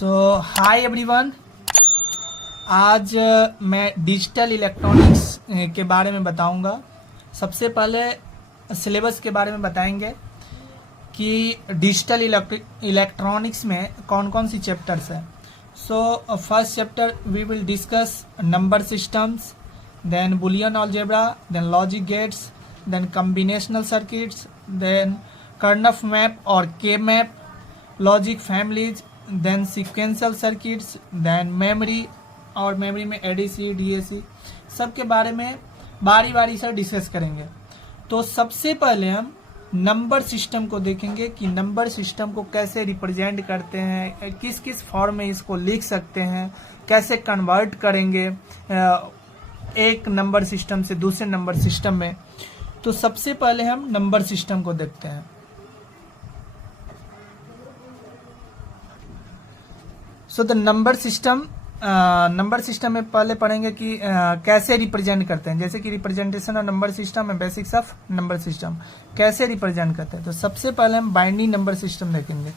सो hi everyone. आज मैं digital electronics के बारे में बताऊंगा। सबसे पहले सिलेबस के बारे में बताएंगे कि डिजिटल इलेक्ट्रॉनिक्स में कौन कौन सी चैप्टर्स हैं। So first chapter we will discuss number systems, then boolean algebra, then logic gates, then combinational circuits, then Karnaugh map और K map, logic families, then sequential circuits, then memory और memory में ADC DAC सब के बारे में बारी बारी से डिस्कस करेंगे। तो सबसे पहले हम नंबर सिस्टम को देखेंगे कि नंबर सिस्टम को कैसे रिप्रेजेंट करते हैं, किस किस फॉर्म में इसको लिख सकते हैं, कैसे कन्वर्ट करेंगे एक नंबर सिस्टम से दूसरे नंबर सिस्टम में। तो सबसे पहले हम नंबर सिस्टम को देखते हैं। सो द नंबर सिस्टम में पहले पढ़ेंगे कि कैसे रिप्रेजेंट करते हैं। जैसे कि रिप्रेजेंटेशन ऑफ नंबर सिस्टम है, बेसिक्स ऑफ नंबर सिस्टम कैसे रिप्रेजेंट करते हैं। तो सबसे पहले हम बाइनरी नंबर सिस्टम देखेंगे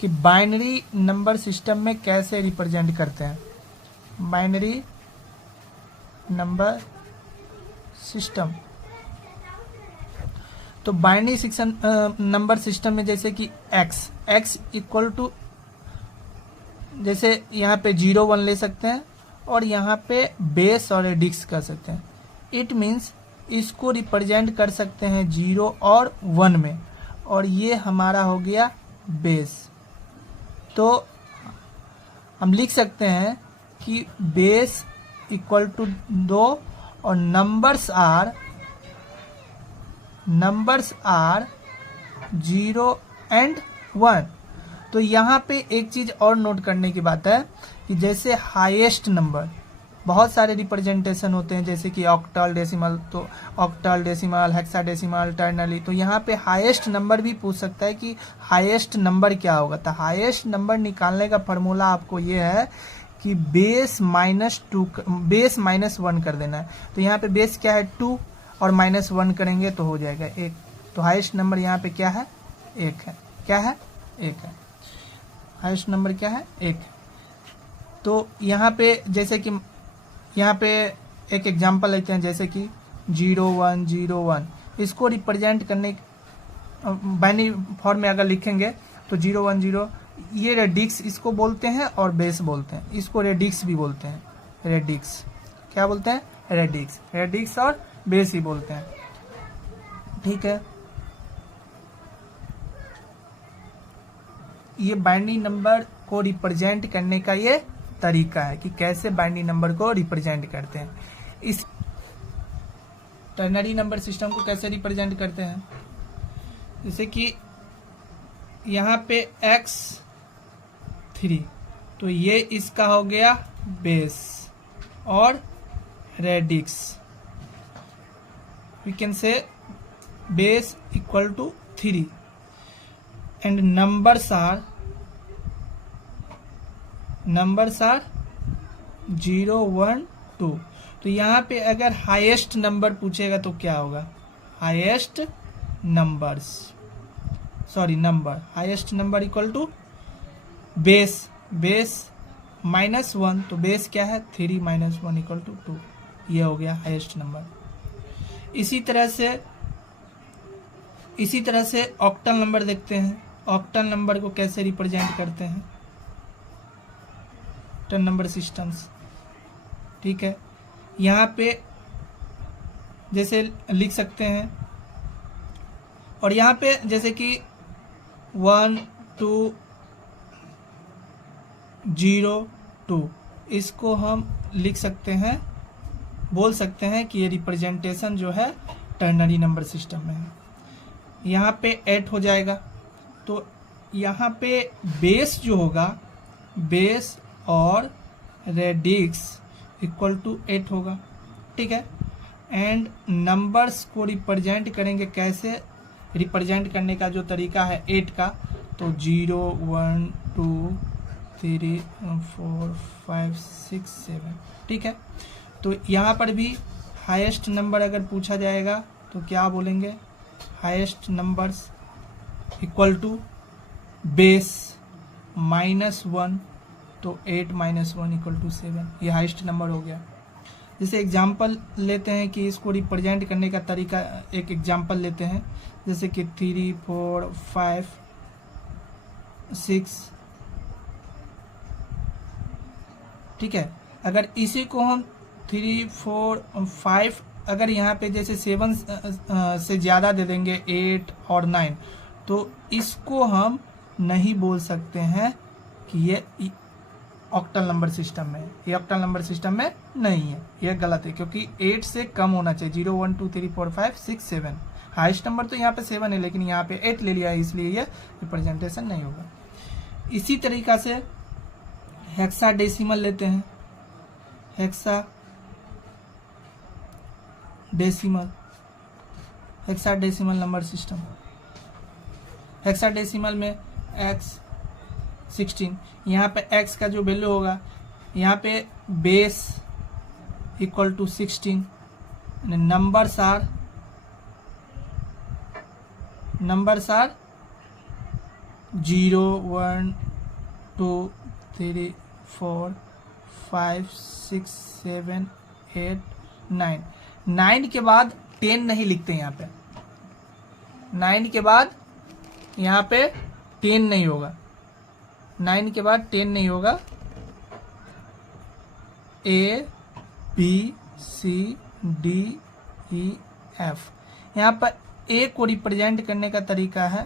कि बाइनरी नंबर सिस्टम में कैसे रिप्रेजेंट करते हैं। बाइनरी नंबर सिस्टम, तो बाइनरी नंबर सिस्टम में जैसे कि x इक्वल टू, जैसे यहाँ पे 0 1 ले सकते हैं और यहाँ पे बेस और एडिक्स कर सकते हैं। इट मीन्स इसको रिप्रेजेंट कर सकते हैं 0 और 1 में, और ये हमारा हो गया बेस। तो हम लिख सकते हैं कि बेस इक्वल टू 2 और नंबर्स आर 0 एंड 1। तो यहाँ पे एक चीज और नोट करने की बात है कि जैसे हाईएस्ट नंबर, बहुत सारे रिप्रेजेंटेशन होते हैं जैसे कि ऑक्टल डेसिमल, तो ऑक्टल डेसिमल, हेक्साडेसिमल, टर्नरी। तो यहाँ पे हाईएस्ट नंबर भी पूछ सकता है कि हाईएस्ट नंबर क्या होगा। तो हाईएस्ट नंबर निकालने का फॉर्मूला आपको ये है कि बेस -1 कर देना है। तो यहाँ पे बेस क्या है 2 और -1 करेंगे तो हो जाएगा 1। तो हाईएस्ट नंबर यहाँ पे क्या है 1 है। क्या है 1 है। हाईएस्ट नंबर क्या है 1। तो यहाँ पे जैसे कि यहाँ पे एक एग्जांपल लेते हैं, जैसे कि 0 1 0 1। इसको रिप्रेजेंट करने बाइनरी फॉर्म में अगर लिखेंगे तो 0 1 0, ये रेडिक्स इसको बोलते हैं और बेस बोलते हैं। इसको रेडिक्स भी बोलते हैं। रेडिक्स क्या बोलते हैं? रेडिक्स और बेस ही बोलते हैं। ठीक है, ये बाइनरी नंबर को रिप्रेजेंट करने का ये तरीका है कि कैसे बाइनरी नंबर को रिप्रेजेंट करते हैं। इस टर्नरी नंबर सिस्टम को कैसे रिप्रेजेंट करते हैं, जैसे कि यहाँ पे x3, तो ये इसका हो गया बेस और radix. We can say base equal to 3 and numbers are 0 1 2। तो यहाँ पे अगर हाईएस्ट नंबर पूछेगा तो क्या होगा? Highest number equal to base -1। तो बेस क्या है 3 -1 इक्वल टू 2। ये हो गया हाईएस्ट नंबर। इसी तरह से ऑक्टल नंबर देखते हैं। ऑक्टल नंबर को कैसे रिप्रेजेंट करते हैं ऑक्टल नंबर सिस्टम्स। ठीक है, यहाँ पे जैसे लिख सकते हैं, और यहाँ पे जैसे कि 1 2 0 2, इसको हम लिख सकते हैं, बोल सकते हैं कि ये रिप्रेजेंटेशन जो है टर्नरी नंबर सिस्टम में है। यहाँ पे 8 हो जाएगा। तो यहाँ पे बेस जो होगा, बेस और रेडिक्स इक्वल टू 8 होगा। ठीक है, एंड नंबर्स को रिप्रेजेंट करेंगे कैसे? रिप्रेजेंट करने का जो तरीका है 8 का, तो 0 1 2 3 4 5 6 7। ठीक है, तो यहाँ पर भी हाईएस्ट नंबर अगर पूछा जाएगा तो क्या बोलेंगे? Highest numbers equal to base -1 तो 8 - 1 = 7, ये हाइस्ट नंबर हो गया। जैसे एग्जाम्पल लेते हैं कि इसको रिप्रेजेंट करने का तरीका, एक एग्जाम्पल लेते हैं जैसे कि 3 4 5 6, ठीक है। अगर इसी को हम 3 4 5, अगर यहाँ पे जैसे 7 से ज़्यादा दे देंगे 8 और 9, तो इसको हम नहीं बोल सकते हैं कि ये ऑक्टल नंबर सिस्टम में, ये ऑक्टल नंबर सिस्टम में नहीं है, ये गलत है, क्योंकि 8 से कम होना चाहिए। 0 1 2 3 4 5 6 7, हाईएस्ट नंबर तो यहाँ पे 7 है, लेकिन यहाँ पे 8 ले लिया है, इसलिए ये रिप्रेजेंटेशन नहीं होगा। इसी तरीका से हेक्साडेसिमल लेते हैं, हेक्साडेसिमल नंबर सिस्टम। हेक्साडेसिमल में x 16, यहाँ पे x का जो वैल्यू होगा, यहाँ पे base equal to 16, numbers are 0 1 2 3 4 5 6 7 8 9। 9 के बाद 10 नहीं लिखते यहाँ पे, 9 के बाद यहाँ पे 10 नहीं होगा, 9 के बाद 10 नहीं होगा। A B C D E F, यहाँ पर A को रिप्रेजेंट करने का तरीका है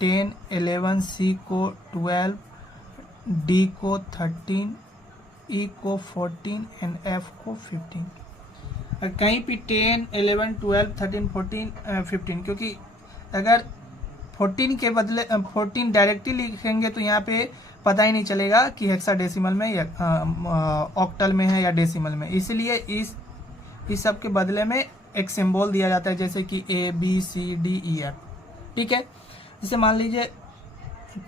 10 11, C को 12, D को 13, E को 14 एंड F को 15। कहीं भी 10 11 12 13 14 15, क्योंकि अगर 14 के बदले 14 डायरेक्टली लिखेंगे तो यहाँ पे पता ही नहीं चलेगा कि हेक्साडेसिमल में या ऑक्टल में है या डेसिमल में, इसलिए इस सब के बदले में एक सिंबल दिया जाता है, जैसे कि A B C D E F, ठीक है। जैसे मान लीजिए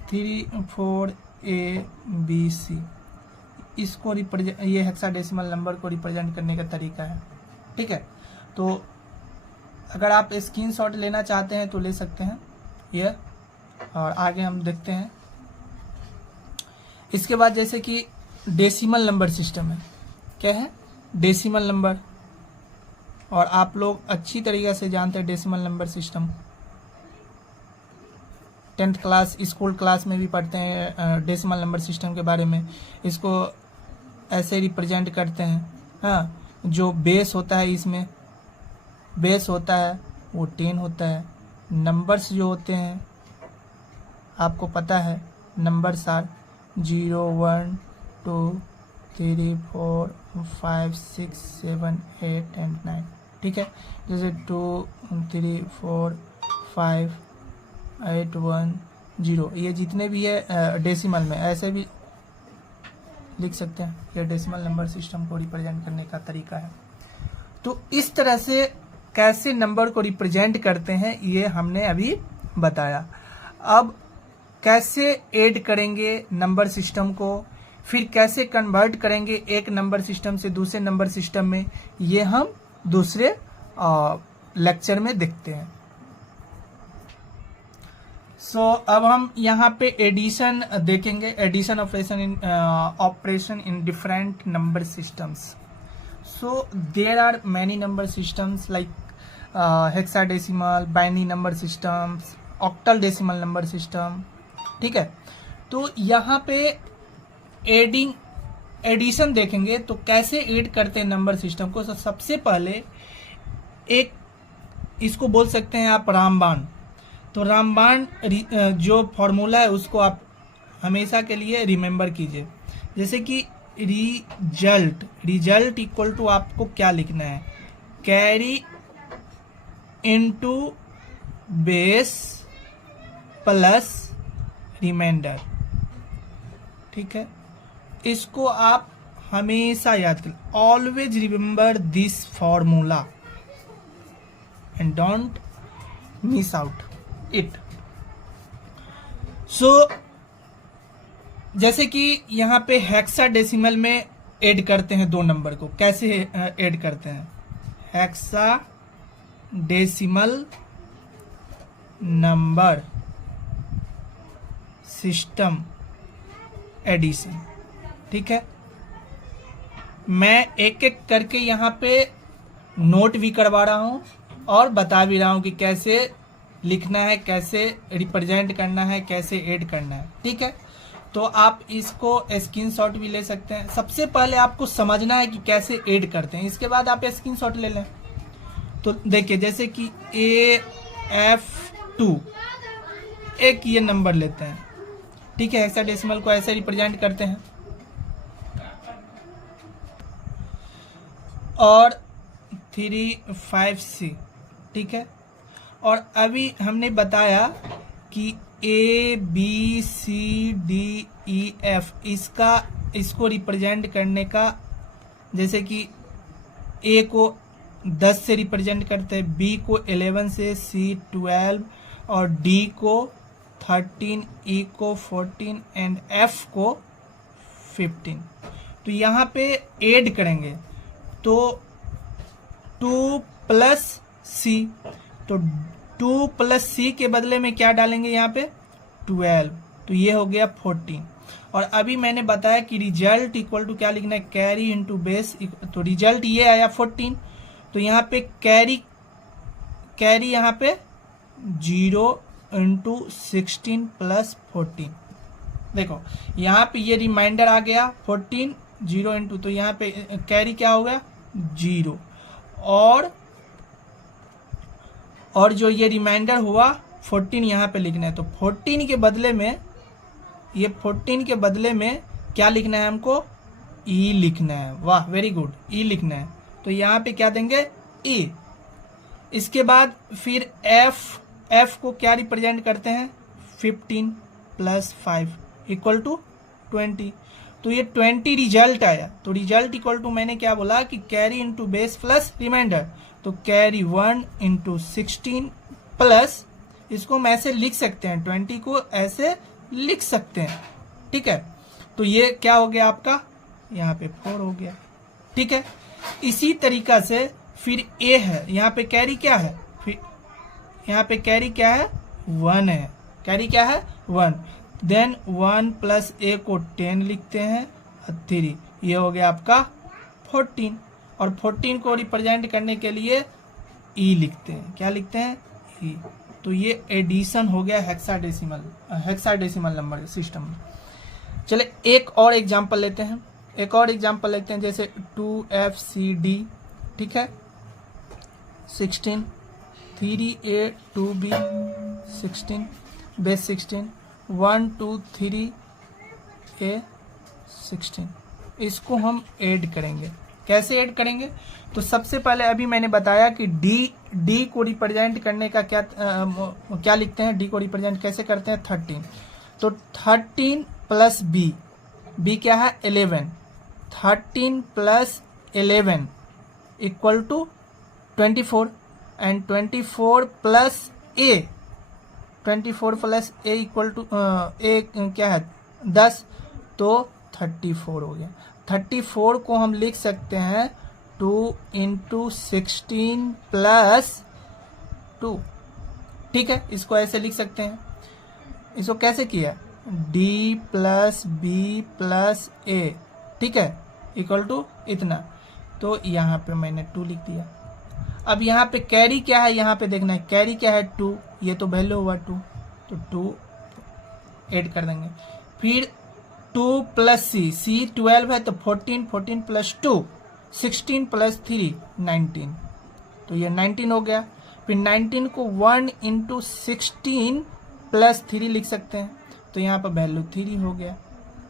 3 4 A B C, इसको रिप्रेजेंट, ये हेक्साडेसिमल नंबर को रिप्रेजेंट करने का तरीका है, ठीक है। तो अगर आप स्क्रीनशॉट लेना चाहते हैं तो ले सकते हैं ये, और आगे हम देखते हैं। इसके बाद जैसे कि डेसिमल नंबर सिस्टम है, क्या है डेसिमल नंबर, और आप लोग अच्छी तरीके से जानते हैं decimal number system, 10th class school class में भी पढ़ते हैं डेसिमल नंबर सिस्टम के बारे में। इसको ऐसे रिप्रेजेंट करते हैं, हाँ, जो बेस होता है, इसमें बेस होता है वो 10 होता है। नंबर्स जो होते हैं आपको पता है, नंबर्स आर 0 1 2 3 4 5 6 7 8 एंड 9, ठीक है। जैसे 2 3 4 5 8 1 0, ये जितने भी है डेसिमल में ऐसे भी लिख सकते हैं। ये डेसिमल नंबर सिस्टम को रिप्रेजेंट करने का तरीका है। तो इस तरह से कैसे नंबर को रिप्रेजेंट करते हैं ये हमने अभी बताया। अब कैसे ऐड करेंगे नंबर सिस्टम को, फिर कैसे कन्वर्ट करेंगे एक नंबर सिस्टम से दूसरे नंबर सिस्टम में, ये हम दूसरे लेक्चर में देखते हैं। अब हम यहाँ पे एडिशन देखेंगे, addition operation in different number systems. There are many number systems like hexadecimal, binary number systems, octal decimal number system, ठीक है। तो यहाँ पे एडिशन देखेंगे तो कैसे ऐड करते हैं नंबर सिस्टम को। सबसे पहले एक इसको बोल सकते हैं आप रामबाण। तो रामबाण जो फॉर्मूला है उसको आप हमेशा के लिए रिमेंबर कीजिए। जैसे कि रिजल्ट इक्वल टू आपको क्या लिखना है, carry into base plus reminder, ठीक है। इसको आप हमेशा याद करें, always remember this formula and don't miss out it. जैसे कि यहाँ पे हेक्साडेसिमल में ऐड करते हैं दो नंबर को, कैसे ऐड करते हैं, हेक्साडेसिमल नंबर सिस्टम एडिशन। ठीक है, मैं एक एक करके यहाँ पे नोट भी करवा रहा हूँ और बता भी रहा हूँ कि कैसे लिखना है, कैसे रिप्रेजेंट करना है, कैसे ऐड करना है। ठीक है, तो आप इसको स्क्रीनशॉट भी ले सकते हैं। सबसे पहले आपको समझना है कि कैसे ऐड करते हैं, इसके बाद आप स्क्रीनशॉट ले लें। तो देखिए, जैसे कि AF2 एक ये नंबर लेते हैं। ठीक है, हेक्साडेसिमल को ऐसे रिप्रेजेंट करते हैं। और 35C। ठीक है, और अभी हमने बताया कि ABCDEF इसको रिप्रेजेंट करने का, जैसे कि A को 10 से रिप्रेजेंट करते हैं, B को 11 से, C 12 और D को 13, E को 14 एंड F को 15। तो यहाँ पे ऐड करेंगे तो 2 प्लस C, तो 2 प्लस C के बदले में क्या डालेंगे यहाँ पे 12, तो ये हो गया 14। और अभी मैंने बताया कि रिजल्ट इक्वल टू क्या लिखना है, कैरी इंटू बेस। तो रिजल्ट ये आया 14, तो यहाँ पे कैरी यहाँ पे 0 इंटू 16 प्लस 14। देखो यहाँ पे ये रिमाइंडर आ गया 14, 0 इंटू, तो यहाँ पे कैरी क्या हो गया 0, और जो ये रिमाइंडर हुआ 14 यहाँ पे लिखना है। तो 14 के बदले में, ये 14 के बदले में क्या लिखना है हमको, ई लिखना है। वाह, वेरी गुड, ई लिखना है। तो यहाँ पे क्या देंगे, ई। इसके बाद फिर एफ को क्या रिप्रेजेंट करते हैं, 15 प्लस 5 इक्वल टू 20। तो ये 20 रिजल्ट आया। तो रिजल्ट इक्वल टू मैंने क्या बोला कि carry into base plus reminder. तो कैरी 1 इंटू 16 प्लस, इसको हम ऐसे लिख सकते हैं, 20 को ऐसे लिख सकते हैं। ठीक है, तो ये क्या हो गया आपका, यहाँ पे 4 हो गया। ठीक है, इसी तरीका से फिर ए है, यहाँ पे कैरी क्या है, फिर यहाँ पे कैरी क्या है 1 है, कैरी क्या है 1। देन 1 प्लस ए को 10 लिखते हैं, 3, ये हो गया आपका 14। और 14 को रिप्रेजेंट करने के लिए ई लिखते हैं, क्या लिखते हैं ई। तो ये एडिशन हो गया हेक्साडेसिमल नंबर सिस्टम में। चले एक और एग्जांपल लेते हैं, जैसे 2FCD। ठीक है, 16, 3A 2B 16 बेस 16, 1 2 3A 16। इसको हम ऐड करेंगे। कैसे ऐड करेंगे, तो सबसे पहले अभी मैंने बताया कि डी को रिप्रेजेंट करने का क्या लिखते हैं, डी को रिप्रेजेंट कैसे करते हैं 13। तो 13 प्लस बी क्या है 11, 13 plus 11 equal to 24 and 24 plus a, 24 plus a equal to a क्या है 10, तो 34 हो गया। 34 को हम लिख सकते हैं 2 इंटू 16 प्लस 2। ठीक है, इसको ऐसे लिख सकते हैं। इसको कैसे किया, d प्लस बी प्लस ए, ठीक है, इक्वल टू इतना। तो यहाँ पे मैंने 2 लिख दिया। अब यहाँ पे कैरी क्या है, यहाँ पे देखना है कैरी क्या है 2, ये तो वैल्यू हुआ 2, तो 2 ऐड कर देंगे। फिर 2 प्लस सी 12 है, तो 14 प्लस 2 16 प्लस 3 19, तो ये 19 हो गया। फिर 19 को 1 इंटू 16 प्लस 3 लिख सकते हैं, तो यहाँ पर वैल्यू 3 हो गया।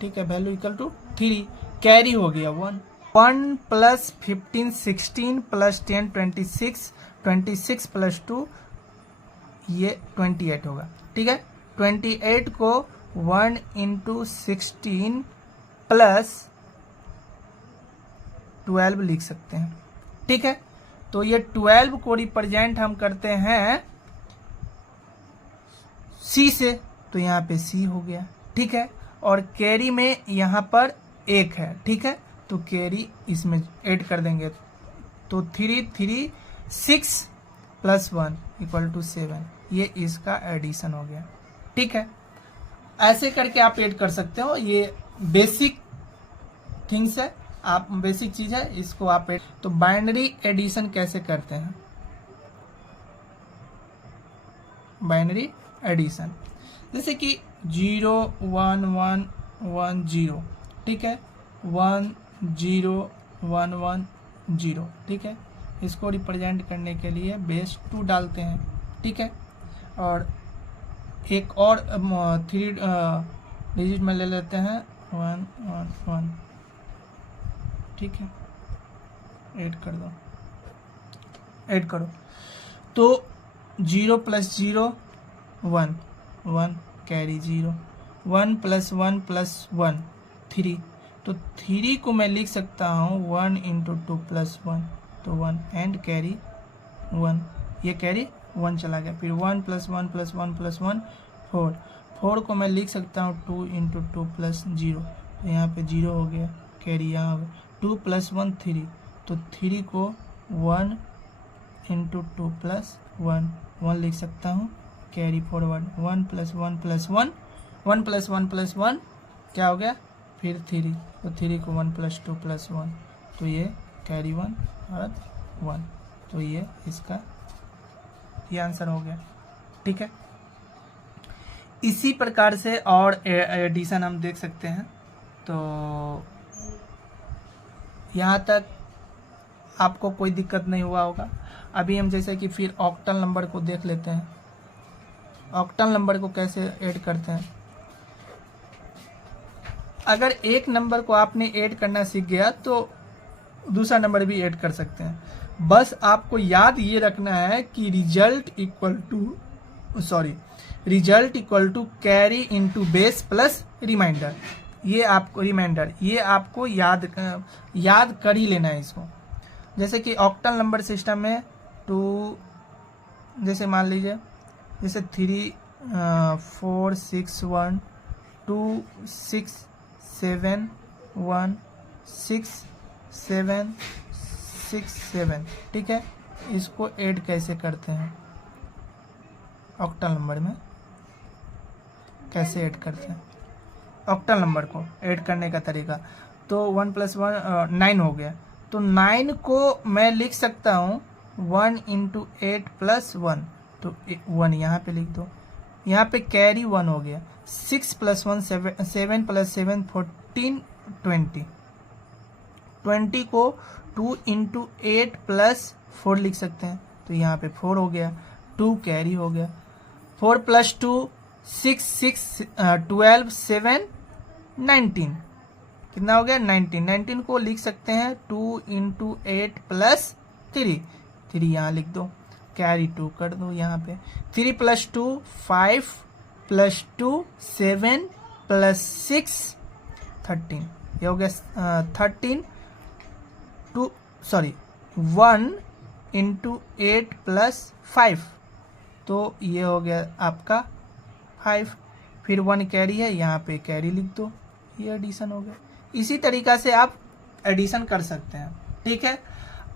ठीक है, वैल्यू इक्वल टू 3, कैरी हो गया 1 प्लस 15 16 प्लस 10 26, 26 प्लस 2 ये 28 होगा। ठीक है, 28 को 1 इंटू 16 प्लस 12 लिख सकते हैं। ठीक है, तो ये 12 को रिप्रेजेंट हम करते हैं सी से, तो यहाँ पे सी हो गया। ठीक है, और कैरी में यहाँ पर 1 है। ठीक है, तो कैरी इसमें ऐड कर देंगे, तो 3 6 प्लस 1 इक्वल टू 7, ये इसका एडिशन हो गया। ठीक है, ऐसे करके आप ऐड कर सकते हो। ये बेसिक थिंग्स है, आप बेसिक चीज है, इसको आप तो बाइनरी एडिशन कैसे करते हैं? बाइनरी एडिशन जैसे कि 0 1 1 1 0, ठीक है, 1 0 1 1 0, ठीक है। इसको रिप्रेजेंट करने के लिए बेस 2 डालते हैं, ठीक है। और एक और 3 डिजिट में ले लेते हैं 1 1 1, ठीक है। ऐड कर दो, ऐड करो तो 0 + 0 1 1 कैरी 0, 1 + 1 + 1 3, तो 3 को मैं लिख सकता हूँ 1 × 2 + 1, तो 1 एंड कैरी 1, ये कैरी 1 चला गया। फिर 1 + 1 + 1 + 1 4, 4 को मैं लिख सकता हूँ 2 × 2 + 0, तो यहाँ पे 0 हो गया, कैरी यहाँ हो गया। 2 + 1 3, तो 3 को 1 × 2 + 1 1 लिख सकता हूँ, कैरी फॉरवर्ड 1 + 1 + 1 1 + 1 + 1 क्या हो गया, फिर 3, तो 3 को 1 + 2 + 1, तो ये कैरी 1 और 1, तो ये इसका ये आंसर हो गया, ठीक है। इसी प्रकार से और एडिशन हम देख सकते हैं। तो यहाँ तक आपको कोई दिक्कत नहीं हुआ होगा। अभी हम जैसे कि फिर ऑक्टल नंबर को देख लेते हैं। ऑक्टल नंबर को कैसे ऐड करते हैं? अगर एक नंबर को आपने ऐड करना सीख गया तो दूसरा नंबर भी ऐड कर सकते हैं। बस आपको याद ये रखना है कि result equal to carry into base plus reminder. ये आपको याद कर ही लेना है इसको। जैसे कि ऑक्टल नंबर सिस्टम में 2, जैसे मान लीजिए जैसे 3 4 6 1 2 6 7 1 6 7 6 7, ठीक है। इसको ऐड कैसे करते हैं? ऑक्टल नंबर में कैसे ऐड करते हैं? ऑक्टल नंबर को ऐड करने का तरीका, तो 1 + 1 9 हो गया, तो 9 को मैं लिख सकता हूँ 1 × 8 + 1, तो 1 यहाँ पे लिख दो, यहाँ पे कैरी 1 हो गया। 6 + 1 7 7 + 7 14 20, 20 को 2 × 8 + 4 लिख सकते हैं, तो यहाँ पे 4 हो गया, 2 कैरी हो गया। 4 + 2 6 6 12 7 19, कितना हो गया 19। 19 को लिख सकते हैं 2 × 8 + 3, 3 यहाँ लिख दो, कैरी 2 कर दो यहाँ पे। 3 + 2 5 + 2 7 + 6 13, ये हो गया 13 1 × 8 + 5, तो ये हो गया आपका 5। फिर 1 कैरी है, यहाँ पे कैरी लिख दो, ये एडिशन हो गया। इसी तरीका से आप एडिशन कर सकते हैं, ठीक है।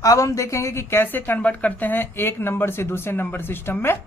अब हम देखेंगे कि कैसे कन्वर्ट करते हैं एक नंबर से दूसरे नंबर सिस्टम में